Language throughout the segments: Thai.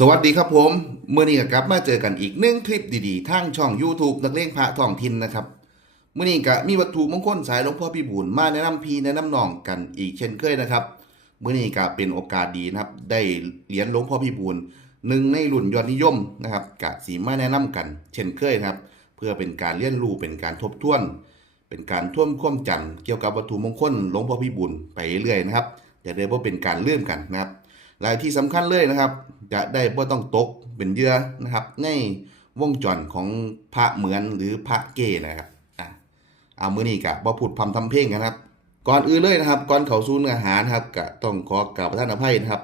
สวัสดีครับผมเมื่อนี้ก็กลับมาเจอกันอีกหนึ่งคลิปดีๆทางช่อง YouTube นักเลงพระท้องถิ่นนะครับเมื่อนี้ก็มีวัตถุมงคลสายหลวงพ่อพี่บุญมาแนะนำพี่แนะนำน้องกันอีกเช่นเคยนะครับเมื่อนี้ก็เป็นโอกาสดีนะครับ ได้เหรียญหลวงพ่อพี่บุญหนึ่งในรุ่นยอดนิยมนะครับกะสีมาแนะนำกัน เช่นเคยนะครับ เพื่อเป็นการเรียนรู้เป็นการทบทวน เป็นการท่วมควมจำเกี่ยวกับวัตถุมงคลหลวงพ่อพี่บุญไปเรื่อยนะครับอย่าได้ว่าเป็นการเลื่อมกันนะครับ รายที่สำคัญเลยนะครับ จะได้บ่ต้องตกเป็นเยื่อนะครับ ในวงจรของพระเหมือนหรือพระเกนะครับอะเอามือนี้กะบ่พูดพร่ำทำเพลงกันครับ ก่อนอื่นเลยนะครับ ก่อนเขาสู่เนื้อหานะครับก็ต้องขอกราบประทานอภัยนะครับ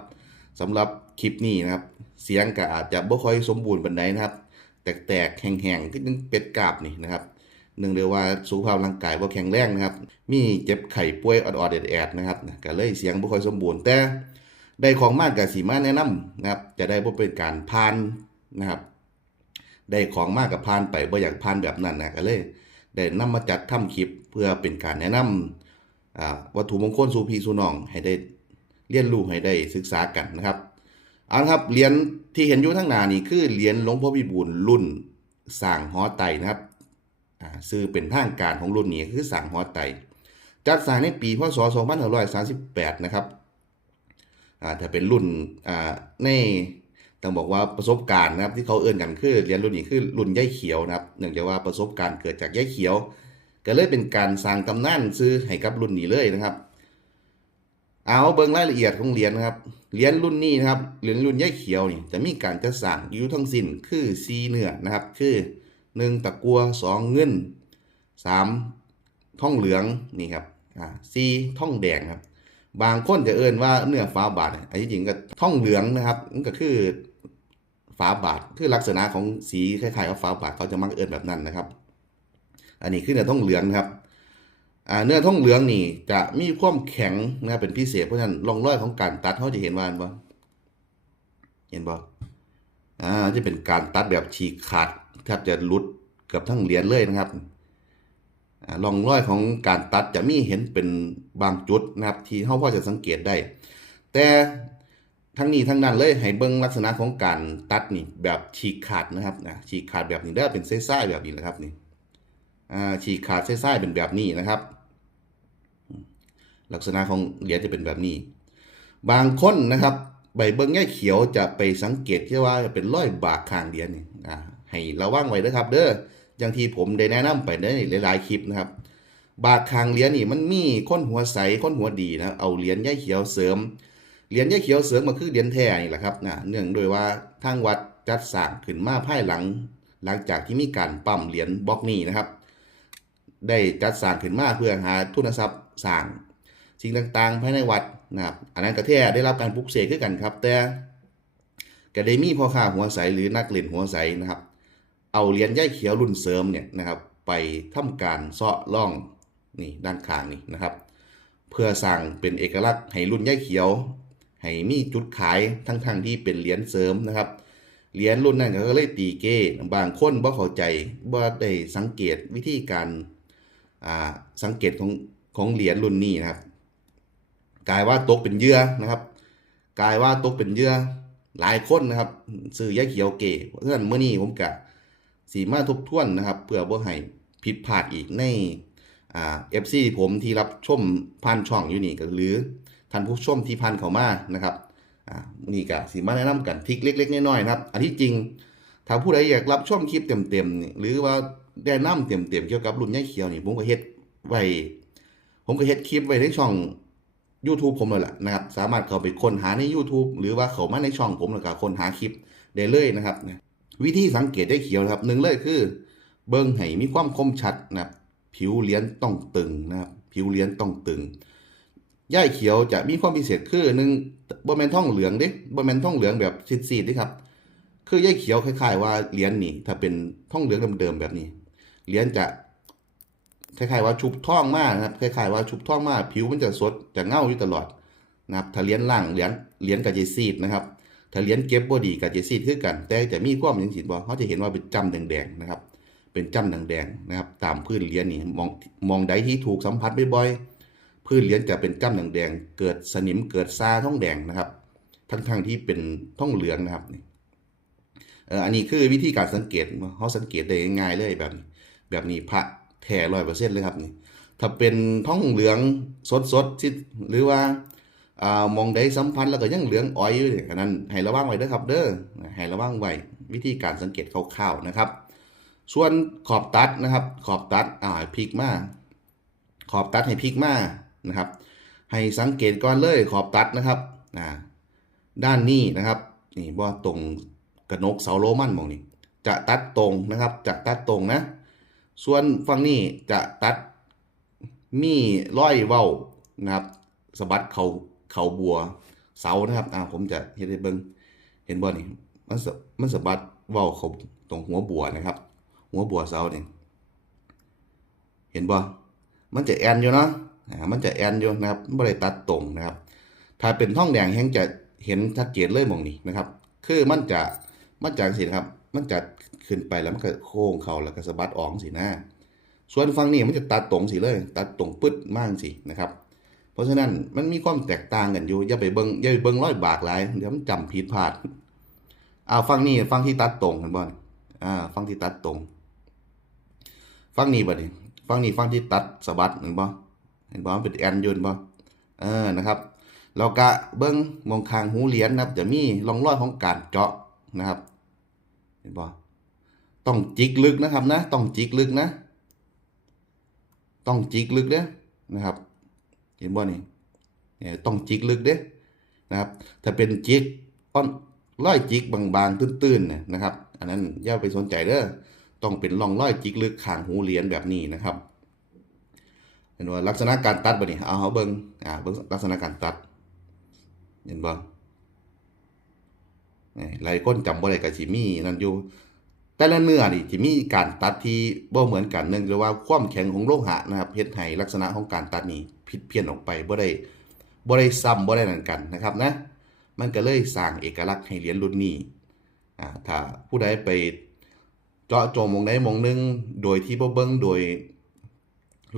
สำหรับคลิปนี้นะครับ เสียงก็อาจจะบ่ค่อยสมบูรณ์ปานใดนะครับ แตกๆแห้งๆก็ยังเป็ดกราบนี่นะครับเนื่องด้วยว่าสุขภาพร่างกายบ่แข็งแรงนะครับ มีเจ็บไข้ป่วยออดๆแอดๆนะครับก็เลยเสียงบ่ค่อยสมบูรณ์แต่ ได้ของมากกับสีมาแนะนำนะครับ จะได้บ่เป็นการพานนะครับ ได้ของมากกับพานไปบ่อยากพานแบบนั้นนะก็เลยได้นำมาจัดทำคลิปเพื่อเป็นการแนะนำอ่าวัตถุมงคลสู่พี่สู่น้อง ให้ได้เรียนรู้ให้ได้ศึกษากันนะครับเอาละครับเหรียญที่เห็นอยู่ทั้งหน้านี่คือเหรียญหลวงพ่อพิบูลรุ่นสร้างหอไตนะครับอ่าซื้อเป็นทางการของรุ่นนี้คือสร้างหอไตจัดสร้างในปีพศ2538 นะครับ อ่าถ้าเป็นรุ่นอ่าในต้องบอกว่าประสบการณ์นะครับที่เขาเอื้อนกันคือเรียนรุ่นนี้คือรุ่นย่ายเขียวนะครับเนื่องจากว่าประสบการณ์เกิดจากย่ายเขียว ก็เลยเป็นการสร้างตำนานซื้อให้กับรุ่นนี้เลยนะครับ เอาเบิ่งรายละเอียดของเหรียญนะครับเหรียญรุ่นนี้นะครับเหรียญรุ่นย่ายเขียวนี่จะมีการจัดสร้างอยู่ทั้งสิ้นคือสีเนื้อนะครับคือหนึ่งตะกัวสองเงินสามท่องเหลืองนี่ครับอ่าสี่ท่องแดงครับ บางคนจะเอิ้นว่าเนื้อฟ้าบาทเนี่ยอันที่จริงก็ท่องเหลืองนะครับมันก็คือฟ้าบาทคือลักษณะของสีคล้ายๆกับฟ้าบาทเขาจะมักเอิ้นแบบนั้นนะครับ อันนี้คือเนื้อท่องเหลืองนะครับเนื้อท่องเหลืองนี่จะมีความแข็งนะเป็นพิเศษเพราะฉะนั้นร่องรอยของการตัดเขาจะเห็นว่าอันบ่เห็นบ่อ่าจะเป็นการตัดแบบฉีกขาดแทบจะหลุดเกือบทั้งเหรียญเลยนะครับ ร่องรอยของการตัดจะมีเห็นเป็นบางจุดนะครับ ที่เขาพอจะสังเกตได้ แต่ทั้งนี้ทั้งนั้นเลยให้เบิ่งลักษณะของการตัดนี่แบบฉีกขาดนะครับนะฉีกขาดแบบนี้ได้เป็นเส้นๆแบบนี้นะครับนี่ฉีกขาดเส้นๆเป็นแบบนี้นะครับ ลักษณะของเหรียญจะเป็นแบบนี้ บางคนนะครับใบเบิ้งแง่เขียวจะไปสังเกตที่ว่าเป็นรอยบากข้างเหรียญนี่ให้ระวังไว้นะครับ เด้อ อย่างที่ผมได้แนะนำไปในหลายๆคลิปนะครับ บาทคางเหรียญนี่มันมีค้นหัวใสค้นหัวดีนะเอาเหรียญย่าเขียวเสริมเหรียญย่าเขียวเสริมมาคือเหรียญแท้นี่แหละครับนะเนื่องโดวยว่าทางวัดจัดสร้างขึ้นมาภายหลัง หลังจากที่มีการปั๊มเหรียญบล็อกนี้นะครับ ได้จัดสร้างขึ้นมาเพื่อหาทุนทรัพย์สร้างสิ่งต่างๆ ภายในวัดนะครับอันนั้นก็แท้ได้รับการปลุกเสกขึ้นกันครับ แต่ก็ได้มีพ่อค้าหัวใสหรือนักเล่นหัวใสนะครับ เอาเหรียญย่ายเขียวรุ่นเสริมเนี่ยนะครับ ไปทำการเซาะล่องนี่ด้านข้างนี่นะครับ เพื่อสร้างเป็นเอกลักษณ์ให้รุ่นย่ายเขียว ให้มีจุดขายทั้งทางๆที่เป็นเหรียญเสริมนะครับเหรียญรุ่นนั้นก็เลยตีเก้บางคนบ่เข้าใจบ่ได้สังเกตวิธีการอ่าสังเกตของของเหรียญรุ่นนี้นะครับกลายว่าตกเป็นเยื่อนะครับกลายว่าตกเป็นเยื่อหลายคนนะครับซื้อย่ายเขียวเก๋เพราะฉะนั้นเมื่อนี้ผมกะ สีมาทบทวนนะครับ เพื่อบ่ให้ผิดพลาดอีกในเอ่า FC ผมที่รับชมผ่านช่องอยู่นี่ก็หรือท่านผู้ชมที่ผ่านเข้ามานะครับนี่ก็สีมาแนะนำกันทิกเล็ก ๆน้อยๆนะครับอันที่จริง ถ้าผู้ใดอยากรับชมคลิปเต็มๆหรือว่าแนะนำเต็มๆเกี่ยวกับรุ่นย่าเขียวนี่ผมก็เฮ็ดไว้ผมก็เฮ็ดคลิปไว้ในช่อง YouTube ผมเลยแหละนะครับ สามารถเข้าไปค้นหาใน YouTube หรือว่าเข้ามาในช่องผมแล้วก็ค้นหาคลิปได้เลยนะครับ วิธีสังเกตได้เขียวนะครับหนึ่งเลยคือ เบิ้งให้มีความคมชัดนะครับผิวเหรียญต้องตึงนะครับผิวเหรียญต้องตึงย่ายเขียวจะมีความพิเศษคือหนึ่งบ่แมนท่องเหลืองเด้บ่แมนท่องเหลืองแบบซีดๆด้ครับ คือย่ายเขียวคล้ายๆ ว่าเหรียญนี่ ถ้าเป็นท่องเหลืองเดิมๆแบบนี้เหรียญจะคล้ายๆว่าชุบท่องมากนะครับคล้ายๆว่าชุบท่องมากผิวมันจะสดจะเงาอยู่ตลอดนะครับถ้าเหรียญล่างเหรียญเหรียญกับจะซีดนะครับ ถ้าเหรียญเก็บบอดีกับเจซีดคือกัน แต่จะมีความยังสิบ่เขาจะเห็นว่าเป็นจำแดงๆนะครับ เป็นจำแดงๆนะครับ ตามพื้นเหรียญนี่มองมองใดที่ถูกสัมผัสบ่อยๆพื้นเหรียญจะเป็นจำแดงๆเกิดสนิมเกิดซาท้องแดงนะครับ ทั้งๆที่เป็นท้องเหลืองนะครับนี่เอออันนี้คือวิธีการสังเกตเขาสังเกตได้ง่ายเลยแบบนี้แบบนี้พระแท้ร้อยเปอร์เซ็นต์เลยครับนี่ถ้าเป็นท้องเหลืองสดๆที่หรือว่า อ่ามองได้สัมพันธ์แล้วก็ยังเหลืองอ้อยอยู่นี่ยอันนั้นให้ระวังไว้ด้อครับเด้อให้ระวังไว้วิธีการสังเกตคร่าวๆนะครับ ส่วนขอบตัดนะครับ ขอบตัดอ่าพลิกมาขอบตัดให้พลิกมานะครับ ให้สังเกตก่อนเลยขอบตัดนะครับอ่าด้านนี้นะครับนี่ว่าตรงกระนกเสาโรมันมองนี่จะตัดตรงนะครับ จะตัดตรงนะ ส่วนฝั่งนี้จะตัดมีร้อยเว้านะครับสะบัดเขา เขาบัวเสานะครับอ่าผมจะเห็นให้เบิ่งเห็นบ่นี่มันสะมันสะบัดเว้าเขาตรงหัวบัวนะครับ หัวบัวเสานี่เห็นบ่มันจะแอนอยู่เนาะอ่ามันจะแอนอยู่นะครับไม่ได้ตัดตรงนะครับ ถ้าเป็นท่องแดงแห้งจะเห็นชัดเจนเลยมองนี้นะครับ คือมันจะมันจะสินะครับ มันจะขึ้นไปแล้วมันก็โค้งเข่าแล้วก็สะบัดออกสินะส่วนฝั่งนี้มันจะตัดตรงสิเลย ตัดตรงปึ๊ดมากสินะครับ เพราะฉะนั้นมันมีความแตกต่างกันอยู่อย่าไปเบิงอย่าไปเบิงร้อยบากหลายเดี๋ยวมันจำผิดพลาดอ่าฝั่งนี้ฝั่งที่ตัดตรงกันบ่อนอ่าฝั่งที่ตัดตรงฝั่งนี้บ่นี่ฝั่งนี้ฝั่งที่ตัดสะบัดเห็นบ่เห็นบ่มันเป็นแอนยืนบ่เออนะครับเราก็เบิ่งมองคางหูเหรียญนะครับจะมีร่องรอยของการเจาะนะครับ เห็นบ่ต้องจิกลึกนะครับนะ ต้องจิกลึกนะ ต้องจิกลึกเด้นะครับ ห็นบ่นี่เนี่ยต้องจิกลึกเด้นะครับ ถ้าเป็นจิกอ้อนร้อยจิกบางๆตื้นๆเนี่ยนะครับ อันนั้นอย่าไปสนใจเด้อต้องเป็นร่องร้อยจิกลึกข้างหูเหรียญแบบนี้นะครับเห็นว่าลักษณะการตัดบ่นี่เอาเฮาเบิ่งอ่าเบิ่งลักษณะการตัด เห็นบ่นี่หลายคนจำบ่ได้ก็สิมี่นั่นอยู่ แต่ละเนื้อนี่จะมีการตัดที่บ่เหมือนกันเนื่องจากว่าความแข็งของโลหะนะครับเฮ็ดให้ลักษณะของการตัดนี่ ผิดเพี้ยนออกไปบ่ได้บ่ได้ซ้ำบ่ได้นั่นกันนะครับนะมันก็เลยสร้างเอกลักษณ์ให้เหรียญรุ่นนี้อ่าถ้าผู้ใดไปเจาะจงมองใดมองหนึงโดยที่บ่เบิ่งโดย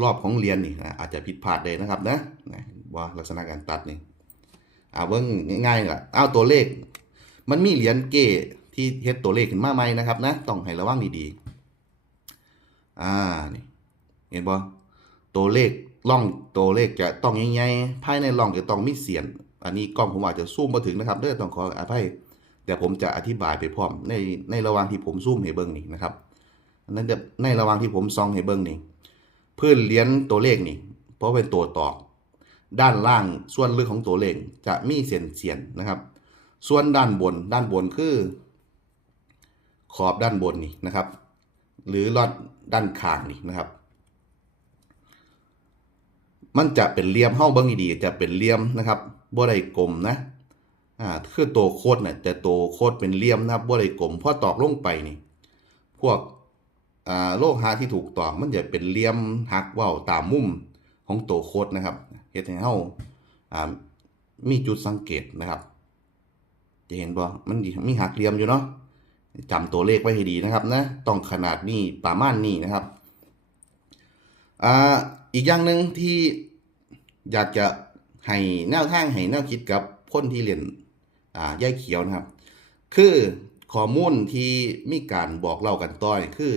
รอบของเหรียญนี่นะอาจจะผิดพลาดได้นะครับนะนะว่าลักษณะการตัดนี่อ่าเบิ่งง่ายๆล่ะเอาตัวเลข มันมีเหรียญเก้ที่เฮ็ดตัวเลขขึ้นมาใหม่นะครับนะต้องให้ระวังดีๆอ่านี่เห็นบ่ตัวเลข ล่องตัวเลขจะต้องใหญ่ๆภายในร่องจะต้องมีเสียน อันนี้กล้องผมอาจจะซูมมาถึงนะครับเด้อต้องขออภัยแต่ผมจะอธิบายไปพร้อมในในระหว่างที่ผมซูมให้เบิ่งนี่นะครับนั่นในระหว่างที่ผมซองให้เบิ่งนี่พื้นเหรียญตัวเลขนี่ เพราะเป็นตัวตอกด้านล่างส่วนลึกของตัวเลขจะมีเสียนเสียนนะครับ ส่วนด้านบนด้านบนคือ ขอบด้านบนนี่นะครับ หรือลอดด้านข้างนี่นะครับ มันจะเป็นเหลี่ยมเฮ้าเบิ้งดีจะเป็นเหลี่ยมนะครับบ่ได้กลมนะอ่าคือตัวโคดเนี่ยแต่ตัวโคดเป็นเหลี่ยมนะครับบ่ได้กลมพอตอกลงไปนี่ พวกอ่าโลหะที่ถูกตอกมันจะเป็นเหลี่ยมหักเว้าตามมุมของตัวโคดนะครับเฮ็ดให้เฮาอ่ามีจุดสังเกตนะครับ จะเห็นบ่มันมีหักเหลี่ยมอยู่เนาะจำตัวเลขไว้ให้ดีนะครับนะต้องขนาดนี้ประมาณนี้นะครับอ่า อีกอย่างหนึ่งที่อยากจะให้แนวทางให้แนวคิดกับคนที่เรียนอ่าย่ายเขียวนะครับ คือข้อมูลที่มีการบอกเล่ากันต่อนี่คือ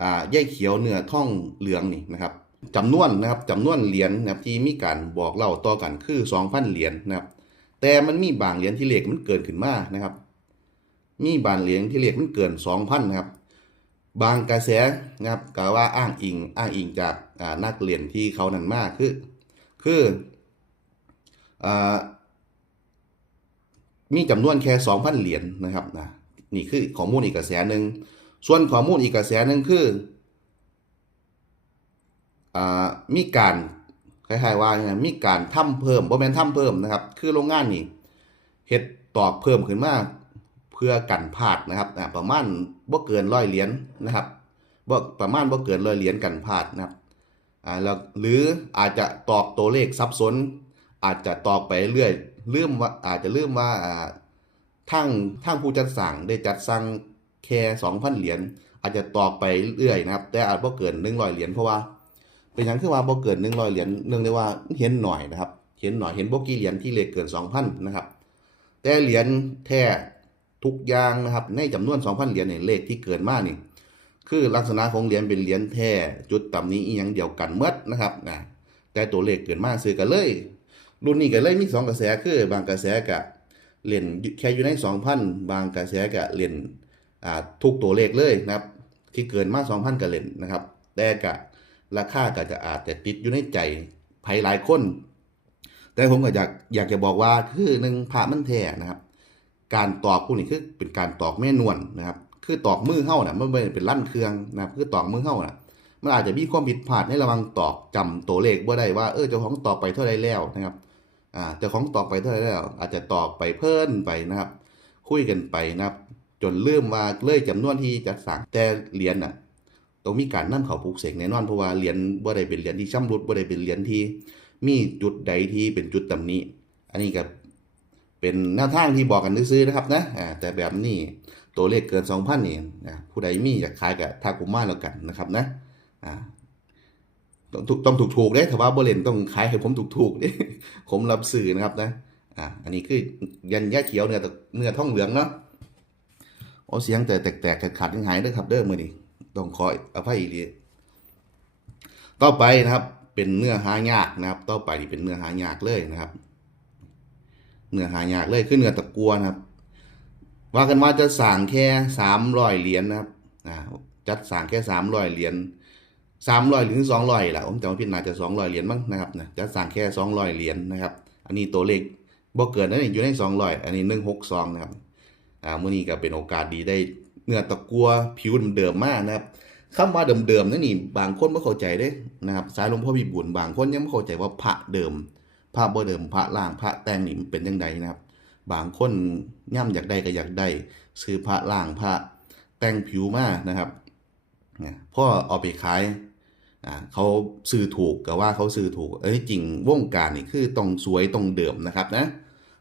อ่าย่ายเขียวเนื้อท่องเหลืองนี่นะครับจำนวนนะครับจำนวนเหรียญนะครับที่มีการบอกเล่าต่อกันคือ2,000เหรียญนะครับ แต่มันมีบางเหรียญที่เลขมันเกินขึ้นมานะครับ มีบานเหรียญที่เรียกมันเกิน2,000นะครับ บางกระแสนะครับกล่าวว่าอ้างอิงอ้างอิงจากนักเรียนที่เขานั่นมากคือคือมีจำนวนแค่2,000เหรียญนะครับนะนี่คือข้อมูลอีกกระแสหนึ่งส่วนข้อมูลอีกกระแสหนึ่งคืออมีการคล้ายๆว่าไงมีการทำเพิ่มบ่แม่นทำเพิ่มนะครับ คือโรงงานนี่เฮ็ดตอกเพิ่มขึ้นมาเพื่อกันพลาดนะครับประมาณบ่เกินร้อยเหรียญนะครับบ่ประมาณบ่เกินร้อยเหรียญกันพลาดนะครับอ่าแล้วหรืออาจจะตอกตัวเลขซับซ้อนอาจจะตอกไปเรื่อยลืมว่าอาจจะลืมว่าอ่าทางทางผู้จัดสั่งได้จัดสั่งแค่2,000เหรียญอาจจะตอกไปเรื่อยนะครับ แต่อาจบ่เกิน100เหรียญเพราะว่า เป็นหยังคือว่าบ่เกิน100เหรียญเนื่องด้วยว่าเห็นหน่อยนะครับ เห็นหน่อยเห็นบ่กี่เหรียญที่เลขเกิน2,000นะครับ แต่เหรียญแท้ ทุกอย่างนะครับ ในจำนวน 2,000 เหรียญเนี่ยเลขที่เกิดมากนี่ คือลักษณะของเหรียญเป็นเหรียญแท้จุดต่ำนี้อีหยังเดียวกันหมดนะครับนะแต่ตัวเลขเกิดมากซื้อกันเลย รุ่นนี้ก็เลยมีสองกระแสคือบางกระแสกะเล่นแค่อยู่ใน 2,000 บางกระแสกะเล่นอ่าทุกตัวเลขเลยนะครับ ที่เกินมาก2,000ก็เล่นนะครับ แต่กะราคาก็จะอาจจะติดอยู่ในใจไผหลายคน แต่ผมก็อยากอยากจะบอกว่าคือหนึ่งพระมันแท้นะครับ การตอกพวกนี้คือเป็นการตอกแม่นวลนะครับ คือตอกมือเฮ้าน่ะมันไม่เป็นลั่นเครื่องนะครับคือตอกมือเฮ้าน่ะมันอาจจะมีความผิดพลาดในระวังตอกจำตัวเลขบ่ได้ว่าเออเจ้าของตอกไปเท่าไรแล้วนะครับอ่าเจ้าของตอกไปเท่าไรแล้ว อาจจะตอกไปเพิ่นไปนะครับ คุยกันไปนะครับ จนลืมว่าเล่ยจำนวนที่จัดสั่งแต่เหรียญน่ะต้องมีการนํเขาปลูกเสกแน่นอนเพราะว่าเหรียญบ่ได้เป็นเหรียญที่ช่ำรุดบ่ได้เป็นเหรียญที่มีจุดใดที่เป็นจุดตำหนิอันนี้ก็ เป็นแนวทางที่บอกกันซื้อนะครับนะแต่แบบนี้ตัวเลขเกิน 2,000นี่นะผู้ใดมีอยากขายก็ทักผมมาแล้วกันนะครับนะต้องถูกต้องถูกถูกๆเด้ถ้าว่าบ่เลนต้องขายให้ผมถูกถูกดิผมรับสื่อนะครับนะอ่าอันนี้คือยันยาเขียวเนื้อตะเนื้อท่องเหลืองเนาะโอ้เสียงแต่แตกๆขาดๆยังหายด้อครับเด้อมือนี้ต้องขออภัยอีกทีต่อไปนะครับเป็นเนื้อหายากนะครับ ต่อไปเป็นเนื้อหายากเลยนะครับ เนื้อหายากเลยคือเนื้อตะกัวนะครับ ว่ากันว่าจะสั่งแค่สามร้อยเหรียญนะครับจัดสั่งแค่สามร้อยเหรียญสามร้อยหรือสองร้อยแหละผมจำไม่ผิดน่าจะสองร้อยเหรียญมั้งนะครับนะจัดสั่งแค่สองร้อยเหรียญนะครับ อันนี้ตัวเลขบ่เกินนั่นเองอยู่ในสองร้อยอันนี้หนึ่งหกสองนะครับอ่ามื้อนี้ก็เป็นโอกาสดีได้เนื้อตะกัวผิวเดิมๆมากนะครับคำว่าเดิมๆนั่นนี่บางคนไม่เข้าใจเด้นะครับ สายหลวงพ่อพิบูลบางคนยังไม่เข้าใจว่าพระเดิม พระบ่เดิมพระล่างพระแต่งนี่มันเป็นยังไงนะครับ บางคนย่ำอยากได้ก็อยากได้ซื้อพระล่างพระแต่งผิวมานะครับเนี่ยพ่อเอาไปขายอ่าเขาซื้อถูกก็ว่าเขาซื้อถูกเอ้ยจริงวงการนี่คือต้องสวยต้องเดิมนะครับนะ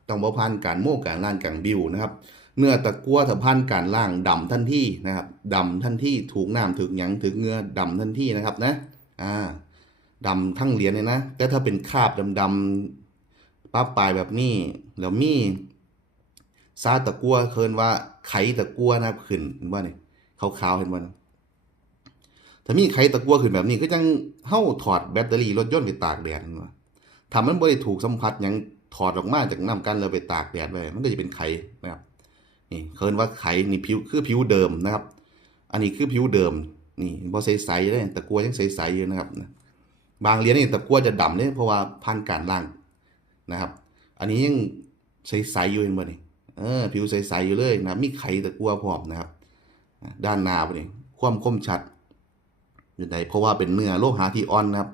ต้องบ่ผ่านการโม่การล่างการบิวนะครับ เนื้อตะกั่วถ้าผ่านการล่างดำทันทีนะครับดำทันทีถูกน้ำถึกหยังถึกเงือดำทันทีนะครับนะอ่า ดำทั้งเหรียญเลยนะ แต่ถ้าเป็นคราบดำๆป้าปลายแบบนี้ แล้วมีซาตะกัวเคินว่าไขตะกัวนะขึ้นเห็นบ่นี่ขาวๆเห็นบ่นะถ้ามีไขตะกัวขึ้นแบบนี้ก็จังเฮาถอดแบตเตอรี่รถยนต์ไปตากแดดนั่นว่าถ้ามันบ่ได้ถูกสัมผัสยังถอดออกมาจากน้ำกันแล้วไปตากแดดไว้มันก็จะเป็นไข่นะครับนี่เคินว่าไข่นี่ผิวคือผิวเดิมนะครับ อันนี้คือผิวเดิมนี่บ่ใสๆเลยตะกัวยังใสๆอยู่นะครับนะ บางเหรียญนี่ตะกัวจะดำเนี่ยเพราะว่าผ่านการล้างนะครับ อันนี้ยังใสๆอยู่เห็นบ่นี่เออผิวใสๆอยู่เลยนะมีไข่ตะกัวพร้อมนะครับ ด้านหน้าบ่นี่ความคมชัดอยู่ไหนเพราะว่าเป็นเนื้อโลหะที่อ่อนนะครับ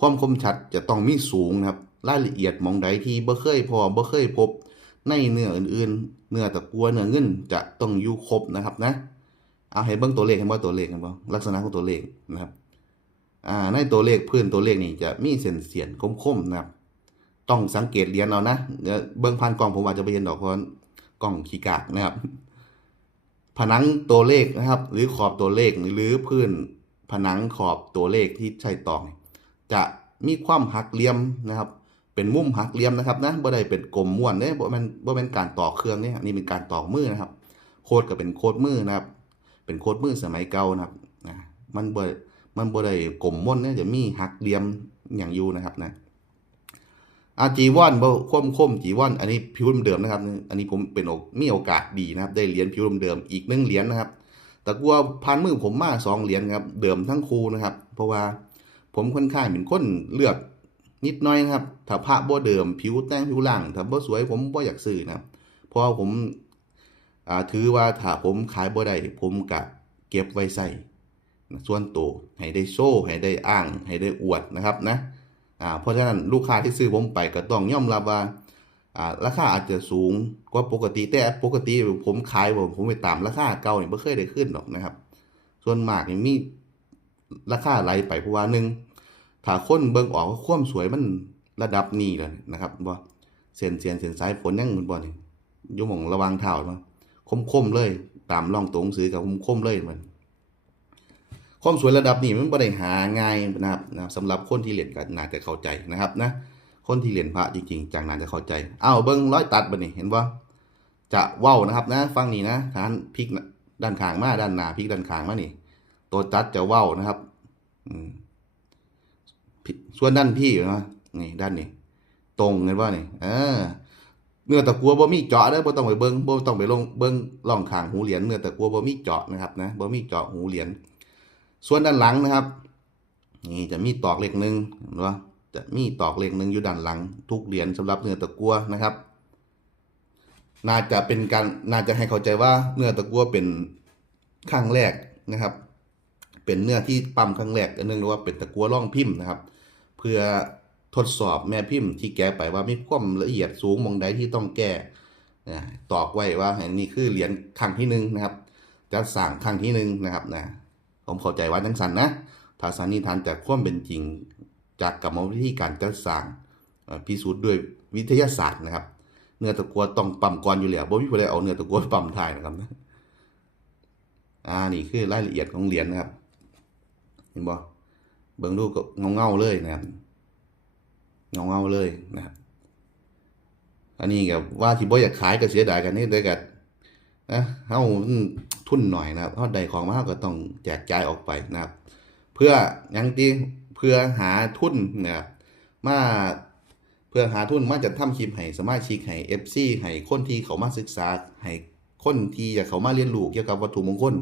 ความคมชัดจะต้องมีสูงนะครับ รายละเอียดมองใดที่บ่เคยพอบ่เคยพบ ในเนื้ออื่นๆ เนื้อตะกัวเนื้อเงินจะต้องอยู่ครบนะครับนะเอาให้เบิ่งตัวเลขกันว่าตัวเลขกันบ่ลักษณะของตัวเลขนะครับ อ่าในตัวเลขพื้นตัวเลขนี่จะมีเส้นเสียนคมๆนะครับ ต้องสังเกตเรียญเอานะเดี๋ยวเบิ่งผ่านกล้องผมอาจจะบ่เห็นดอกเพราะกล้องขี้กากนะครับ ผนังตัวเลขนะครับ หรือขอบตัวเลขหรือพื้นผนังขอบตัวเลขที่ใช้ตอกจะมีความหักเหลี่ยมนะครับ เป็นมุมหักเหลี่ยมนะครับนะบ่ได้เป็นกลมม้วนเด้บ่แม่นบ่แม่นการต่อเครื่องเนี่ยนนี้เป็นการต่อมือนะครับ โคดก็เป็นโคดมือนะครับ เป็นโคดมือสมัยเก่านะครับนะมันบ่ มันบ่ได้กลมม้วนเนี่ยจะมีหักเหลี่ยมอย่างอยู่นะครับนะอาจีวอนบ่คมคมจีวอนอันนี้ผิวเดิมนะครับ อันนี้ผมเป็นโอกมีโอกาสดีนะครับ ได้เหรียญผิวเดิมอีกหนึ่งเหรียญนะครับแต่กลัวพันมือผมมาสองเหรียญครับ เดิมทั้งคู่นะครับ เพราะว่าผมค่อนข้างเป็นคนเลือกนิดหน้อยครับ ถ้าพระบ่เดิมผิวแต่งผิวล่าง ถ้าบ่สวยผมบ่อยากซื้อนะครับเพราะผมถือว่าถ้าผมขายบ่ได้ผมกะเก็บไว้ใส่ ส่วนตัวให้ได้โชว์ให้ได้อ้างให้ได้อวดนะครับนะอ่าเพราะฉะนั้นลูกค้าที่ซื้อผมไปก็ต้องย่อมรับว่าอ่าราคาอาจจะสูงกว่าปกติแต่ปกติผมขายผมผมไปตามราคาเก่าเนี่บ่เคยได้ขึ้นหรอกนะครับ ส่วนมากนี่มีราคาไหลไปเพราะว่าหนึ่งถ้าคนเบิ่งออกว่าความสวยมันระดับนี้แล้วนะครับบ่เส้นเสียนเส้นสายฝนยังมันบ่นี่ยู่หม่องระวังเท้าเนาะคมๆเลย ตามร่องตรงสือกับคมๆเลยมัน ความสวยระดับนี้มันบ่ได้หาง่ายนะครับนะครับสำหรับคนที่เรียนก็น่าจะเข้าใจนะครับนะคนที่เรียนพระจริงๆจังน่าจะเข้าใจอ้าวเบิ่งร้อยตัดบ่นี่เห็นบ่าจะเว้านะครับนะฟังนี่นะทานพลิกด้านข้างมาด้านหน้าพลิกด้านข้างมานี่ ตัวจัดจะเว้านะครับอืมพลิกส่วนด้านพี่นะนี่ด้านนี้ตรงเห็นว่านี่เออเนื้อตะกัวบ่มีเจาะเด้อบ่ต้องไปเบิ่งบ่ต้องไปลงเบิ่งร่องข้างหูเหรียญเนื้อตะกัวบ่มีเจาะนะครับนะบ่มีเจาะหูเหรียญ ส่วนด้านหลังนะครับ นี่จะมีตอกเหล็กหนึ่งเห็นปะจะมีตอกเหล็กหนึ่งอยู่ด้านหลัง ทุกเหรียญสำหรับเนื้อตะกั่วนะครับ น่าจะเป็นการน่าจะให้เข้าใจว่าเนื้อตะกั่วเป็นครั้งแรกนะครับ เป็นเนื้อที่ปั๊มครั้งแรกอันนึงเรียกว่าเป็นตะกั่วร่องพิมพ์นะครับ เพื่อทดสอบแม่พิมพ์ที่แก้ไปว่ามีความละเอียดสูงมองใดที่ต้องแก้นะตอกไว้ว่าอันนี้คือเหรียญครั้งที่หนึ่งนะครับ จะสั่งครั้งที่หนึ่งนะครับนะ ผมเข้าใจว่าจังสันนะถ้าสันนิษฐานจากความเป็นจริง จากกรรมวิธีการจัดสร้างพิสูจน์ด้วยวิทยาศาสตร์นะครับ เนื้อตะกัวต้องปั๊มก่อนอยู่แล้วบ่มีผู้ใดเอาเนื้อตะกัวปั๊มทายนะครับนะอ่านี่คือรายละเอียดของเหรียญนะครับ เห็นบ่เบิ่งดูก็เงาๆเลยนะครับ เงาเงาเลยนะครับ อันนี้กับว่าที่บ่อยากขายก็เสียดายกันนี่ด้กับนะเฮา ทุนหน่อยนะครับเฮาได้ของมาเฮาก็ต้องแจกจ่ายออกไปนะครับ เพื่อยังที่เพื่อหาทุนนะครับมาเพื่อหาทุนมาจัดทำคลิปให้สมาชิกให้ FC ให้คนที่เขามาศึกษาให้คนที่อยากเขามาเรียนรู้เกี่ยวกับวัตถุมงคล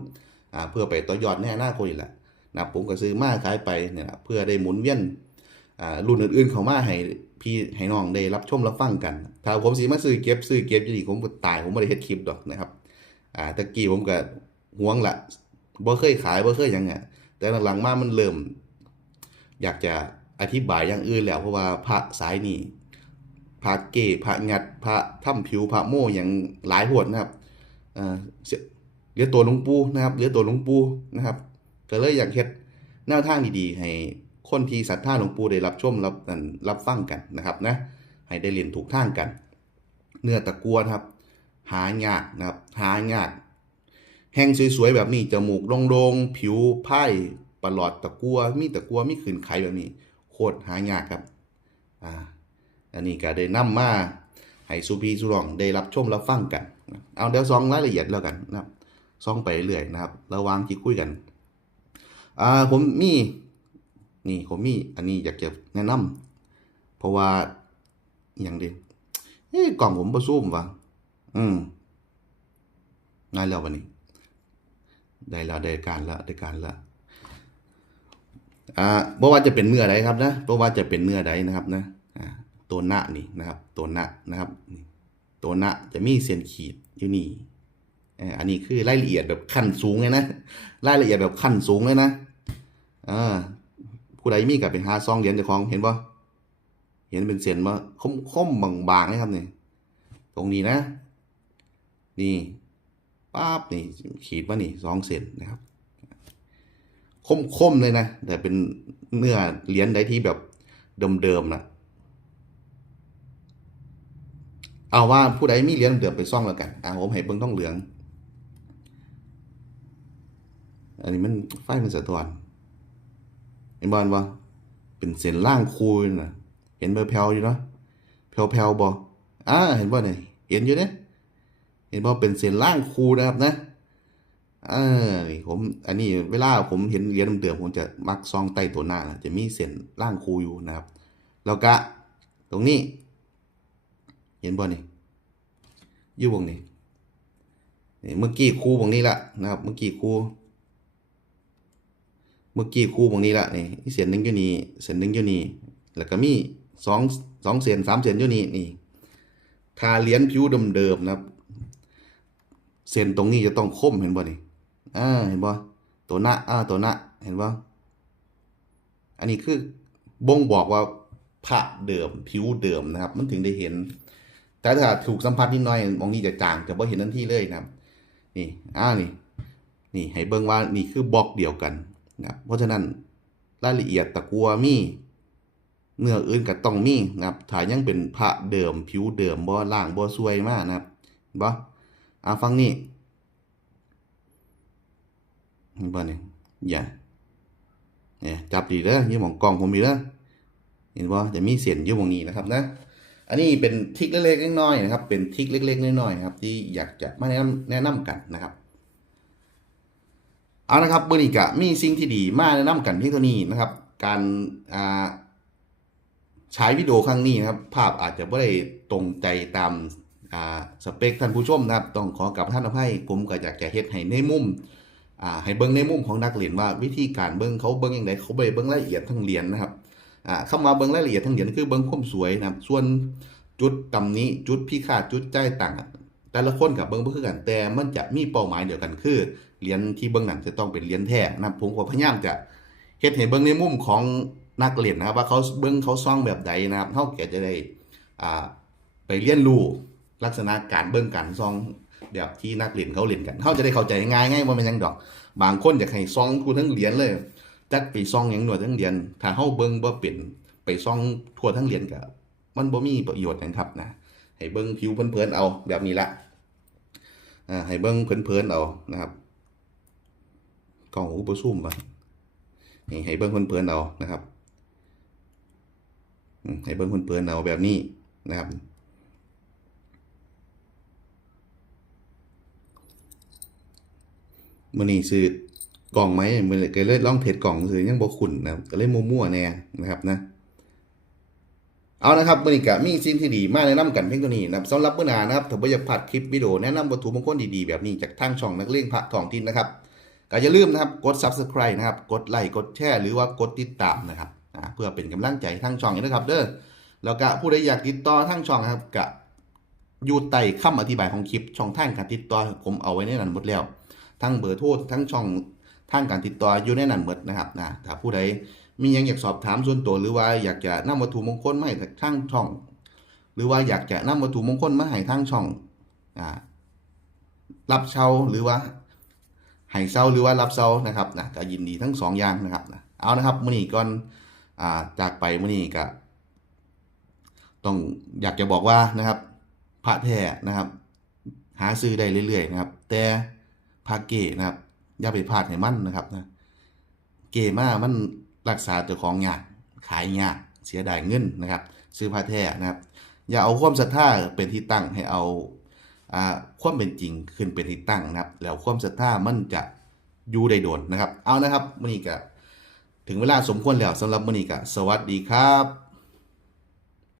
อ่าเพื่อไปต่อยอดในอนาคตนี่แหละนะผมก็ซื้อมาขายไปเนี่ยเพื่อได้หมุนเวียนอ่ารุ่นอื่นๆเขามาให้พี่ให้น้องได้รับชมรับฟังกัน ถ้าผมสิมาซื้อเก็บซื้อเก็บอยู่ดีผมก็ตายผมบ่ได้เฮ็ดคลิปดอกนะครับ อ่าตะกี้ผมก็ห่วงละบ่เคยขายบ่เคยยังอะแต่หลังๆมามันเริ่ม อยากจะอธิบายอย่างอื่นแล้วเพราะว่าพระสายนี้พระเก้พระงัดพระถ้ำผิวพระโม่อย่างหลายหวดนะครับเออเสียเหลือตัวหลวงปู่นะครับเหลือตัวหลวงปู่นะครับ ก็เลยอยากเฮ็ดแนวทางดีๆ ให้คนที่ศรัทธาหลวงปู่ได้รับชมรับรับฟังกันนะครับนะให้ได้เรียนถูกทางกัน เนื้อตะกัวนะครับ หายากนะครับหายาก แห้งสวยๆแบบนี้จมูกโด่งๆผิวไพ่ประหลอดตะกัวมีตะกัวมีขืนไขแบบนี้ โคตรหายากครับอ่าอันนี้ก็ได้นำมาให้สุพีสุรองได้รับชมรับฟังกัน เอาเดี๋ยวซองรายละเอียดแล้วกันนะครับซองไปเรื่อยนะครับ ระว่างที่คุยกันอ่าผมมีนี่ผมมีอันนี้อยากจะแนะนำเพราะว่าอย่างเดียวเอ้กล่องผมประซุ่มวะ อืมง่ายแล้ววันนี้ ได้แล้วได้การแล้วได้การแล้วอ่าบ่ว่าจะเป็นเนื้อใดครับนะบ่ว่าจะเป็นเนื้อใดนะครับนะอ่าตัวหน้านี่นะครับ ตัวหน้านะครับ ตัวหน้าจะมีเส้นขีดอยู่นี่เอออันนี้คือรายละเอียดแบบขั้นสูงเลยนะรายละเอียดแบบขั้นสูงเลยนะอ่าผู้ใดมีกับไปหาซองเหรียญเจ้าของเห็นบ่เห็นเป็นเส้นบ่คมคมๆบางๆนะครับเนี่ยตรงนี้นะ นี่ปั๊บนี่ขีดมานี่สองเซนนะครับ คมๆเลยนะ แต่เป็นเนื้อเหรียญใดที่แบบเดิมๆนะเอาว่าผู้ใดมีเหรียญเดิมไปซ่องแล้วกันอ่าผมให้เบิ่งต้องเหลือง อันนี้มันไฟมันสะท้อนเห็นบอลบ่เป็นเส้นล่างคูยนะเห็นเบอร์แพลวอยู่เนาะแพลวๆบ่อ่าเห็นบ่เนี่ยเห็นอยู่เนี่ย เห็นว่าเป็นเส้นล่างคูนะครับนะเออผมอันนี้เวลาผมเห็นเหรียญเดิมผมจะมักซองใต้ตัวหน้านะจะมีเส้นล่างคูอยู่นะครับ แล้วก็ตรงนี้ เห็นบ่นี่อยู่วงนี้นี่เมื่อกี้คูวงนี้ละนะครับ เมื่อกี้คูเมื่อกี้คูวงนี้ละนี่เส้นหนึ่งอยู่นี่เส้นหนึ่งอยู่นี่แล้วก็มีสองสองเส้นสามเส้นอยู่นี่นี่ทาเหรียญผิวเดิมๆนะครับ เส้นตรงนี้จะต้องคมเห็นบ่นี่อ่าเห็นบ่ตัวหน้าอ่าตัวหน้าเห็นบ่อันนี้คือบ่งบอกว่าพระเดิมผิวเดิมนะครับ มันถึงได้เห็น แต่ถ้าถูกสัมผัสนิดหน่อยมองนี้จะจางจะบ่เห็นทันทีเลยนะครับ นี่อ่านี่ นี่ให้เบิ่งว่านี่คือบล็อกเดียวกันนะครับเพราะฉะนั้นรายละเอียดตะกัวมีเนื้ออื่นก็ต้องมีนะครับถ้ายังเป็นพระเดิมผิวเดิมบ่ล่างบ่ซวยมากนะครับบ่ อ่าฟังนี่เห็นบ่เนี่ยอย่าเนี่ยจับดีเด้อยี่หมองกล้องผมดีเด้อเห็นบ่จะมีเสียนยู่หมองนี้นะครับนะ อันนี้เป็นทิกเล็กๆน้อยๆนะครับ เป็นทิกเล็กๆน้อยๆนะครับ ที่อยากจะมาแนะนำแนะนำกันนะครับเอานะครับเบอร์นี้กะมีสิ่งที่ดีมาแนะนำกันเพียงเท่านี้นะครับ การอ่าใช้วิดีโอครั้งนี้นะครับ ภาพอาจจะไม่ได้ตรงใจตาม อ่าสเปคท่านผู้ชมนะครับต้องขอกลับท่านอภัยผมก็อยากจะเฮ็ดให้ในมุมอ่าให้เบิ่งในมุมของนักเรียนว่าวิธีการเบิ่งเขาเบิ่งยังไงเขาไปเบิ่งรายละเอียดทั้งเรียนนะครับอ่าคำว่าเบิ่งรายละเอียดทั้งเรียนคือเบิ่งความสวยนะครับส่วนจุดตำหนี้จุดพิฆาตจุดใจต่างแต่ละคนกับเบิ่งบ่คือกันแต่มันจะมีเป้าหมายเดียวกันคือเหรียญที่เบื้องหนังจะต้องเป็นเหรียญแท้นะครับผมก็พยายามจะเฮ็ดให้เบื้องในมุมของนักเรียนนะครับว่าเขาเบื้องเขาซ่องแบบใดนะครับเฮาก็จะได้อ่าไปเรียนรู้ ลักษณะการเบื้งการซองแบบที่นักเรียนเขาเรียนกันเฮาจะได้เข้าใจง่ายๆว่ามันยังดอก บางคนอยากให้ซองกูทั้งเหรียญเลยจักไปซองหยังหน่วยทั้งเหรียญถ้าเฮาเบิ่งบ่เป็นไปซองทั่วทั้งเหรียญก็มันบ่มีประโยชน์หยังครับนะให้เบิ่งผิวเผินๆเอาแบบนี้ละอ่าให้เบิ่งเผินๆเอานะครับกล่องหูประซุ่มปะนี่ให้เบิ้งเพื่อนๆเอานะครับให้เบิ้งเพื่อนๆเอาแบบนี้นะครับ มื่อนี้ซื้อกล่องไหมมื่อนี้ก็เลยล่องเทสกล่องซื้อยังบ่ขุ่นนะครับก็เลยมั่วๆแน่นะครับนะ เอานะครับมื่อนี้ก็มีสิ่งที่ดีมากแนะนำกันเพียงเท่านี้นะครับสำหรับเมื่อนานะครับถ้าบ่อยากพลาดคลิปวิดีโอแนะนำวัตถุมงคลดีๆแบบนี้จากทางช่องนักเลงพระทองทินนะครับก็อย่าลืมนะครับกด subscribe นะครับกดไลค์กดแชร์หรือว่ากดติดตามนะครับเพื่อเป็นกำลังใจทั้งช่องนะครับเด้อแล้วก็ผู้ใดอยากติดต่อทั้งช่องนะครับก็อยู่ใต้คำอธิบายของคลิปช่องทางการติดต่อผมเอาไว้ในนั้นหมดแล้ว ทั้งเบอร์โทรทั้งช่องทางการติดต่ออยู่ในนั้นหมดนะครับนะถ้าผู้ใดมียังอยากสอบถามส่วนตัวหรือว่าอยากจะนำวัตถุมงคลมาให้ทางช่อง หรือว่าอยากจะนำวัตถุมงคลมาให้ทางช่องอ่ารับเช่าหรือว่าให้เซาหรือว่ารับเซานะครับนะก็ยินดีทั้งสองอย่างนะครับนะเอานะครับมื้อนี้ก่อนอ่าจากไปมื้อนี้ก็ต้องอยากจะบอกว่านะครับ พระแท้นะครับ หาซื้อได้เรื่อยๆนะครับ แต่ พระเกนะครับอย่าไปพลาดให้มันนะครับนะเกมามันรักษาเจ้าของยากขายยากเสียดายเงินนะครับ ซื้อพระแท้นะครับ อย่าเอาความศรัทธาเป็นที่ตั้งให้เอาอ่าความเป็นจริงขึ้นเป็นที่ตั้งนะครับ แล้วความศรัทธามันจะอยู่ได้โดนนะครับ เอานะครับมื้อนี้ก็ถึงเวลาสมควรแล้วสำหรับมื้อนี้ก็สวัสดีครับ